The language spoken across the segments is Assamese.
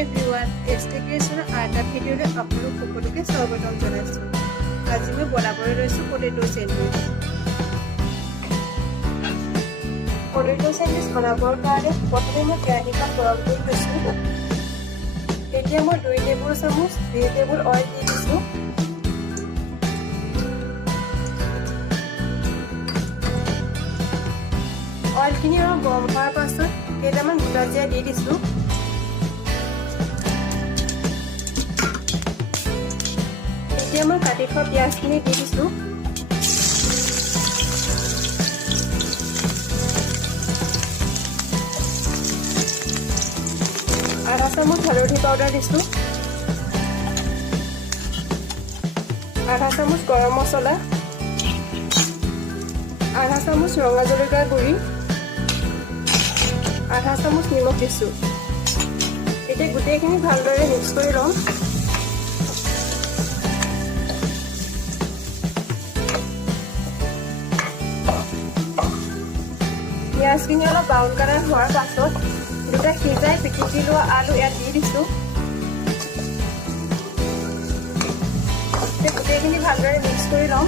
এভৰিৱান, টেষ্টি ক্ৰিয়েশ্যনৰ আৰু এটা ভিডিঅ'লৈ আপোনালোক সকলোকে স্বাগতম জনাইছোঁ। আজি মই বনাবলৈ লৈছোঁ পটেটো চেণ্ডউইচ। পটেটো চেণ্ডউইচ বনাবৰ কাৰণে প্ৰথমে মই কেৰাহীখন গৰম কৰি লৈছোঁ। এতিয়া মই 2 টেবুল চামুচ ভেজিটেবল অইল দি দিছোঁ। অইলখিনি অলপ গৰম কৰাৰ পাছত কেইটামান গোটা জিৰা দি দিছোঁ। এতিয়া মই কাটি থোৱা পিঁয়াজখিনি দি দিছোঁ। আধা চামুচ হালধি পাউডাৰ দিছোঁ। আধা চামুচ গৰম মছলা, আধা চামুচ ৰঙা জলকীয়া গুড়ি, আধা চামুচ নিমখ দিছোঁ। এতিয়া গোটেইখিনি ভালদৰে মিক্স কৰি ল'ম। পিঁয়াজখিনি অলপ ব্ৰাউন কালাৰ হোৱাৰ পাছত দুটা সিজাই পিটিকি লোৱা আলু ইয়াত দি দিছোঁ। গোটেইখিনি ভালদৰে মিক্স কৰি ল'ম।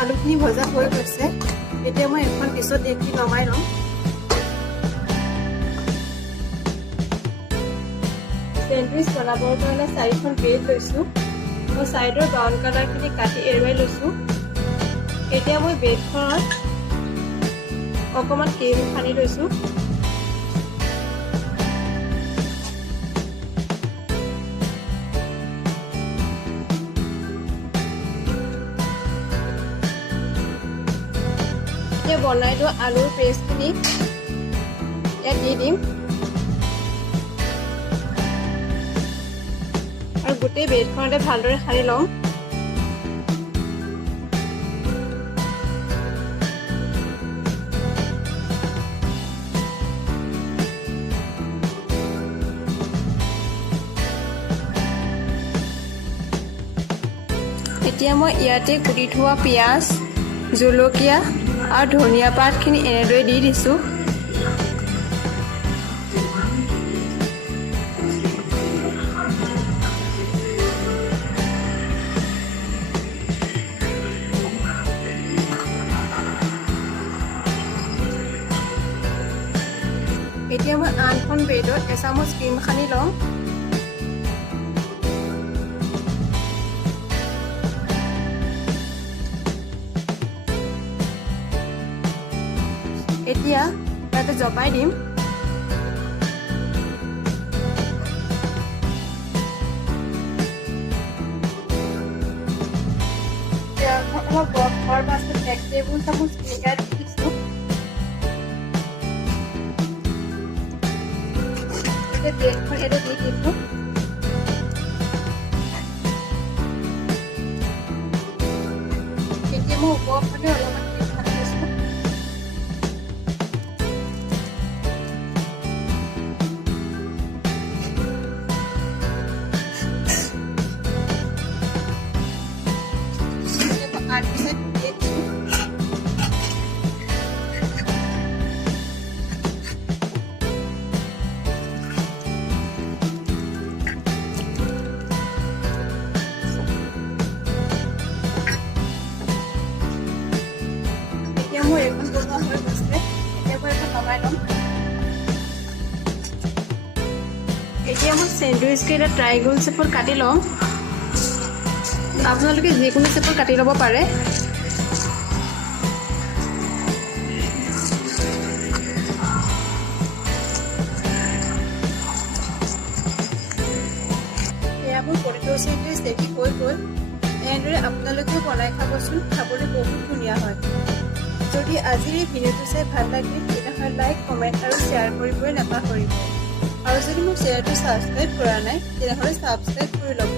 আলুখিনি ভজা হৈ গৈছে। এতিয়া মই এখন পিছত এইখিনি নমাই ল'ম। চেণ্ডউইচ বনাবৰ কাৰণে 4খন ব্ৰেড লৈছোঁ। মই ছাইডৰ ব্ৰাউন কালাৰখিনি কাটি এৰুৱাই লৈছোঁ। এতিয়া মই ব্ৰেডখনত অকণমান ক্ৰীম সানি লৈছোঁ। এতিয়া বনাই লোৱা আলুৰ পেষ্টখিনি ইয়াত দি দিম আৰু গোটেই ব্ৰেডখনতে ভালদৰে সানি ল'ম। এতিয়া মই ইয়াতে কুটি থোৱা পিঁয়াজ, জলকীয়া আৰু ধনিয়া পাতখিনি এনেদৰে দি দিছোঁ। এতিয়া মই 8খন ব্ৰেডত এচামুচ ক্ৰীম সানি ল'ম। এতিয়া তাতে জপাই দিম। অলপ গৰম হোৱাৰ পাছত 1 টেবুল চামুচ ভিনেগাৰ দি দিছোঁ। ব্ৰেডখন এটা দি দিছোঁ। এতিয়া মই ওপৰফালে অলপমান ক্ৰীম সানি লৈছোঁ। মোৰ এখন বনোৱা হৈ গৈছে। এতিয়া মই এখন নমাই ল'ম। এতিয়া মই চেণ্ডউইচকেইটা ট্ৰাইংগল শ্বেপত কাটি ল'ম। আপোনালোকে যিকোনো শ্বেপত কাটি ল'ব পাৰে। এয়া মোৰ পটেটো চেণ্ডউইচ ৰেডি হৈ গ'ল। এনেদৰে আপোনালোকেও বনাই খাবচোন, খাবলৈ বহুত ধুনীয়া হয়। যদি আজিৰ এই ভিডিঅ'টো চাই ভাল লাগে তেতিয়াহ'লে লাইক, কমেণ্ট আৰু শ্বেয়াৰ কৰিবলৈ নাপাহৰিব। আৰু যদি মোৰ চেনেলটো ছাবস্ক্ৰাইব কৰা নাই তেতিয়াহ'লে ছাবস্ক্ৰাইব কৰি ল'ব।